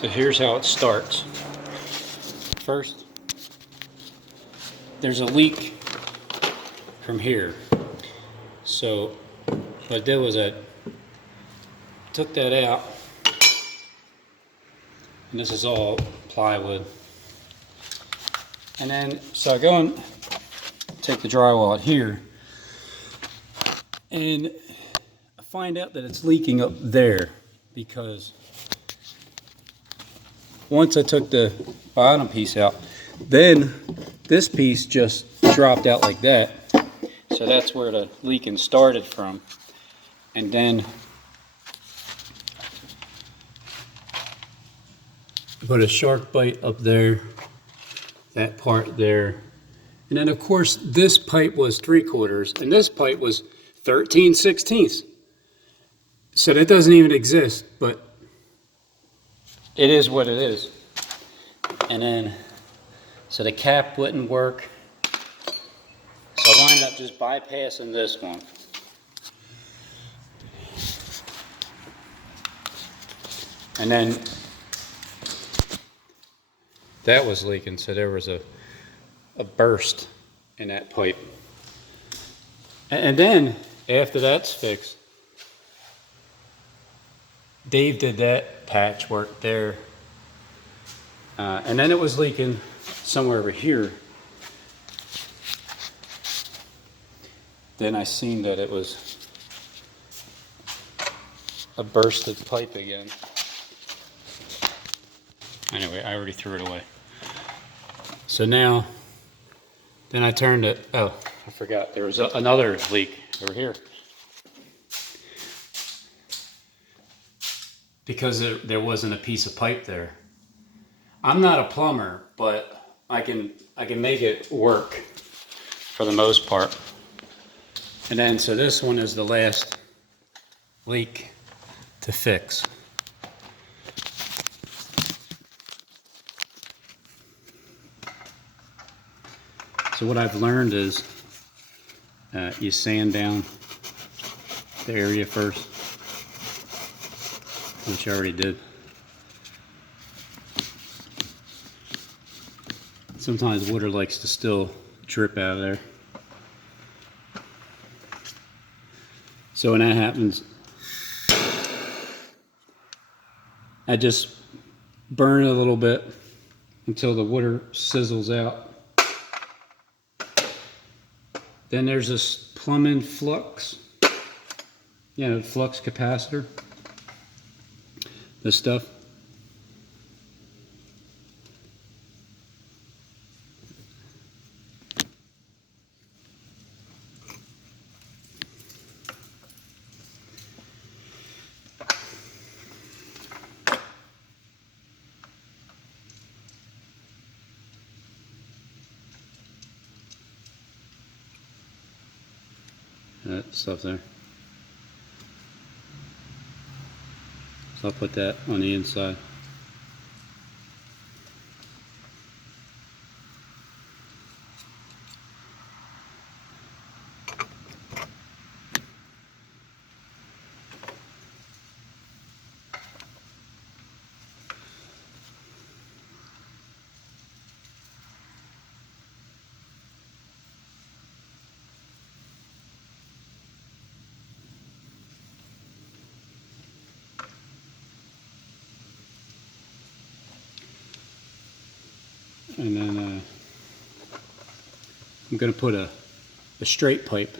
So here's how it starts. First, there's a leak from here. So what I did was I took that out, and this is all plywood. And then, so I go and take the drywall out here, and I find out that it's leaking up there because once I took the bottom piece out, then this piece just dropped out like that. So that's where the leaking started from. And then put a shark bite up there, that part there. And then of course this pipe was 3/4 and this pipe was 13/16. So that doesn't even exist, but it is what it is. And then, so the cap wouldn't work. So I wound up just bypassing this one. And then that was leaking, so there was a burst in that pipe. And then after that's fixed, Dave did that patchwork there. And then it was leaking somewhere over here. Then I seen that it was a bursted pipe again. Anyway, I already threw it away. So now, then I turned it, oh, I forgot, there was another leak over here. Because there wasn't a piece of pipe there. I'm not a plumber, but I can make it work for the most part. And then, so this one is the last leak to fix. So what I've learned is you sand down the area first, which I already did. Sometimes water likes to still drip out of there. So when that happens, I just burn it a little bit until the water sizzles out. Then there's this plumbing flux, flux capacitor, this stuff. That stuff there. So I'll put that on the inside. And then I'm going to put a straight pipe.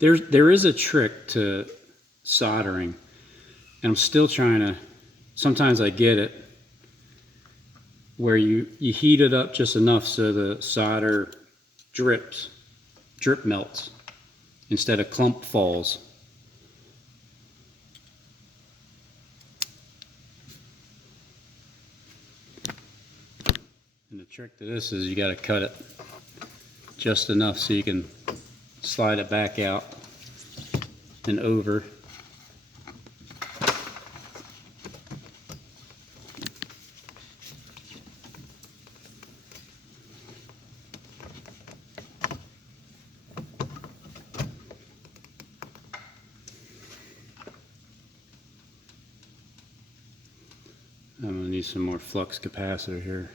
There is a trick to soldering, and I'm still trying to, sometimes I get it, where you heat it up just enough so the solder drip melts instead of clump falls. And the trick to this is you got to cut it just enough so you can slide it back out and over. need some more flux capacitor here.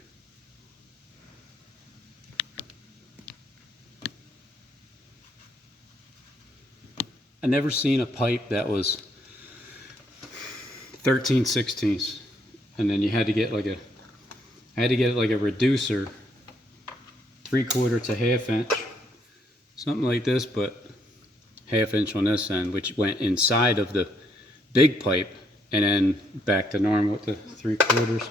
I never seen a pipe that was 13/16, and then you had to get like a, I had to get like a reducer, 3/4 to 1/2 inch, something like this, but 1/2 inch on this end, which went inside of the big pipe, and then back to normal with the 3/4.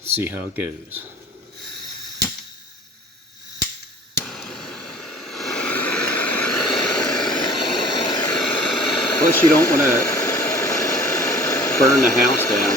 See how it goes. Plus, you don't want to burn the house down.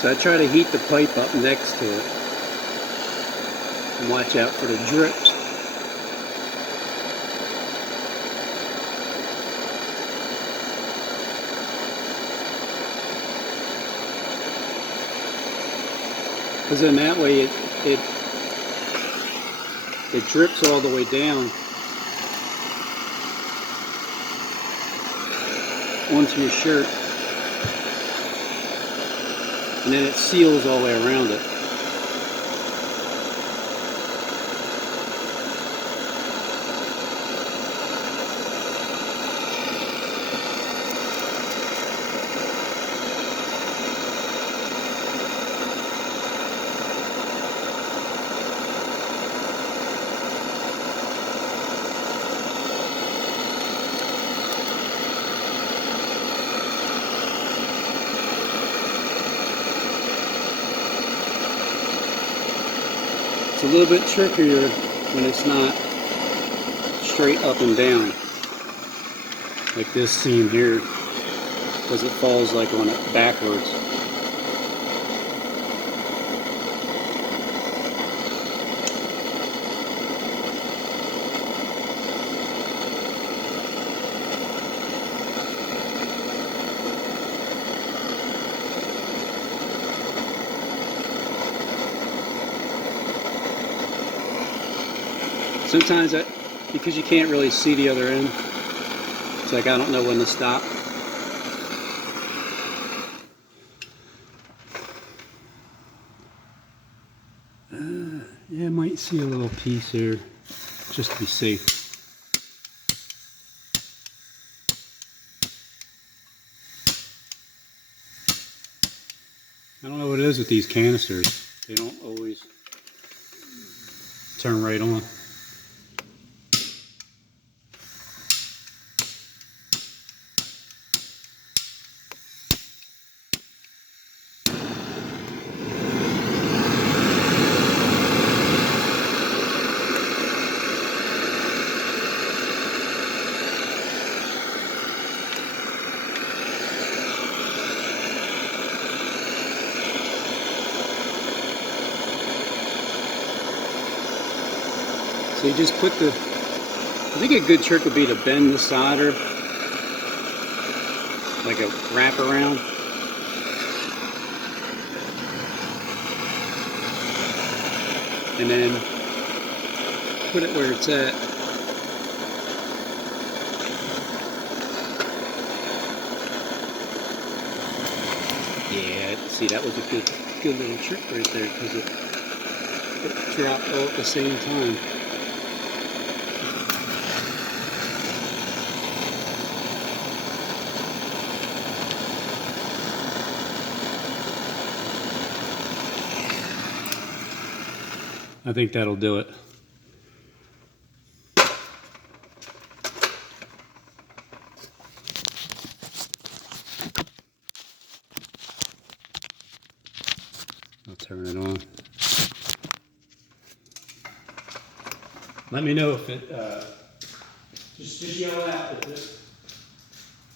So I try to heat the pipe up next to it and watch out for the drips. Because then that way it drips all the way down onto your shirt. And then it seals all the way around it. It's a little bit trickier when it's not straight up and down, like this seam here, because it falls like on it backwards. Sometimes, because you can't really see the other end, it's like I don't know when to stop. Yeah, I might see a little piece here, just to be safe. I don't know what it is with these canisters. They don't always turn right on. So you just put the, I think a good trick would be to bend the solder like a wraparound. And then put it where it's at. Yeah, see, that was a good little trick right there, because it dropped all at the same time. I think that'll do it. I'll turn it on. Let me know if it Just yell out if it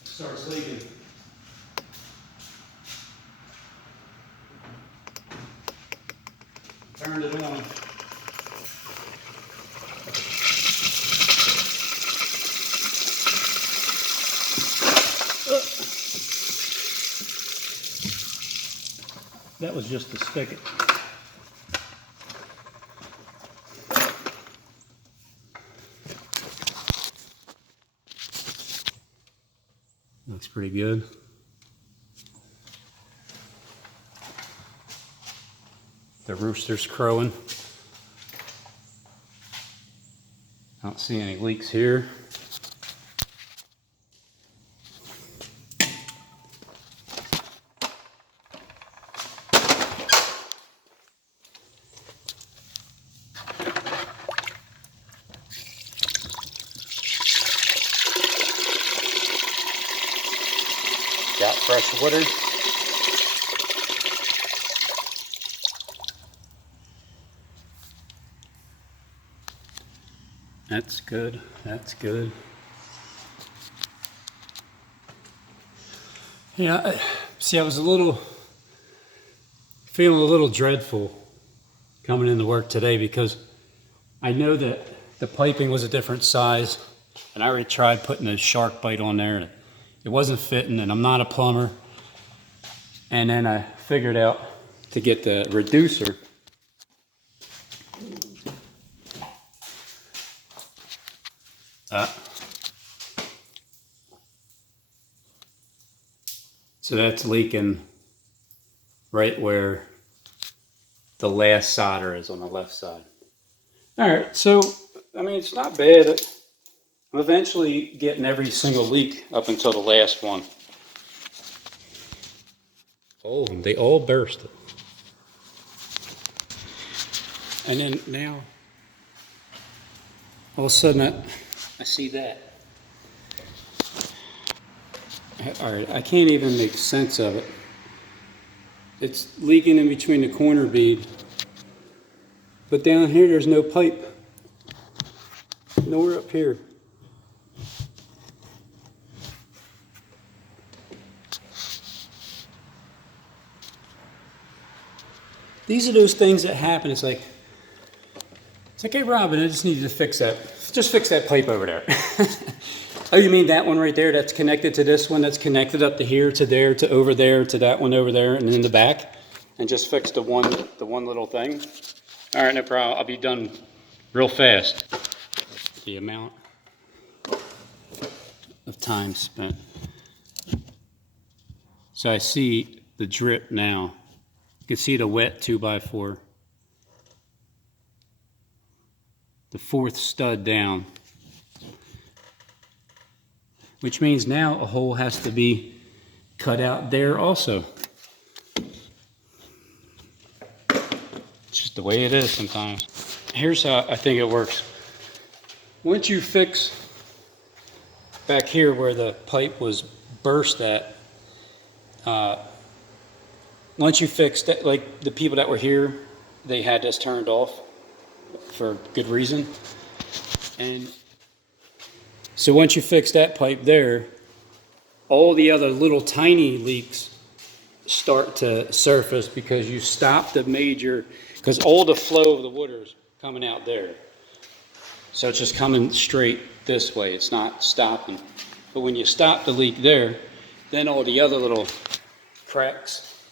starts leaking. Turned it on. That was just the spigot. Looks pretty good. The rooster's crowing. I don't see any leaks here. Got fresh water. That's good. That's good. Yeah, see, I was feeling a little dreadful coming into work today because I know that the piping was a different size, and I already tried putting a shark bite on there, and it wasn't fitting, and I'm not a plumber. And then I figured out to get the reducer. So that's leaking right where the last solder is on the left side. All right, so, I mean, it's not bad. I'm eventually getting every single leak up until the last one. Oh, they all bursted. And then now, all of a sudden, I see that. All right, I can't even make sense of it. It's leaking in between the corner bead. But down here, there's no pipe. Nowhere up here. These are those things that happen. It's like, hey, Robin, I just needed to fix that. Just fix that pipe over there. Oh, you mean that one right there that's connected to this one that's connected up to here, to there, to over there, to that one over there, and in the back? And just fix the one little thing? All right, no problem. I'll be done real fast. The amount of time spent. So I see the drip now. You can see the wet 2x4. The fourth stud down. Which means now a hole has to be cut out there also. It's just the way it is sometimes. Here's how I think it works. Once you fix back here where the pipe was burst at, once you fix that, like the people that were here, they had this turned off for good reason. And so once you fix that pipe there, all the other little tiny leaks start to surface because you stop the major, because all the flow of the water is coming out there. So it's just coming straight this way. It's not stopping. But when you stop the leak there, then all the other little cracks,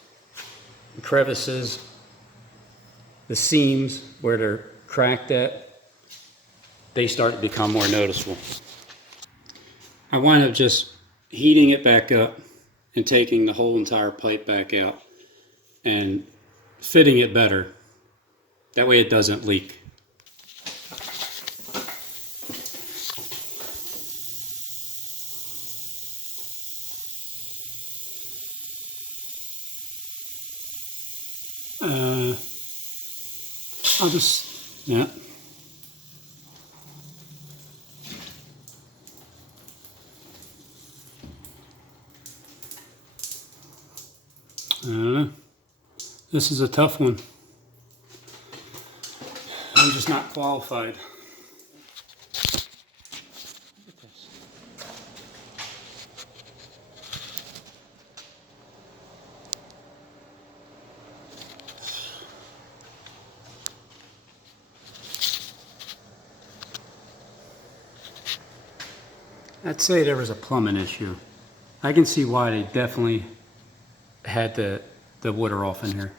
crevices, the seams where they're cracked at, they start to become more noticeable. I wind up just heating it back up and taking the whole entire pipe back out and fitting it better. That way it doesn't leak. I'll just, yeah. This is a tough one. I'm just not qualified. What the I'd say there was a plumbing issue. I can see why they definitely had the water off in here.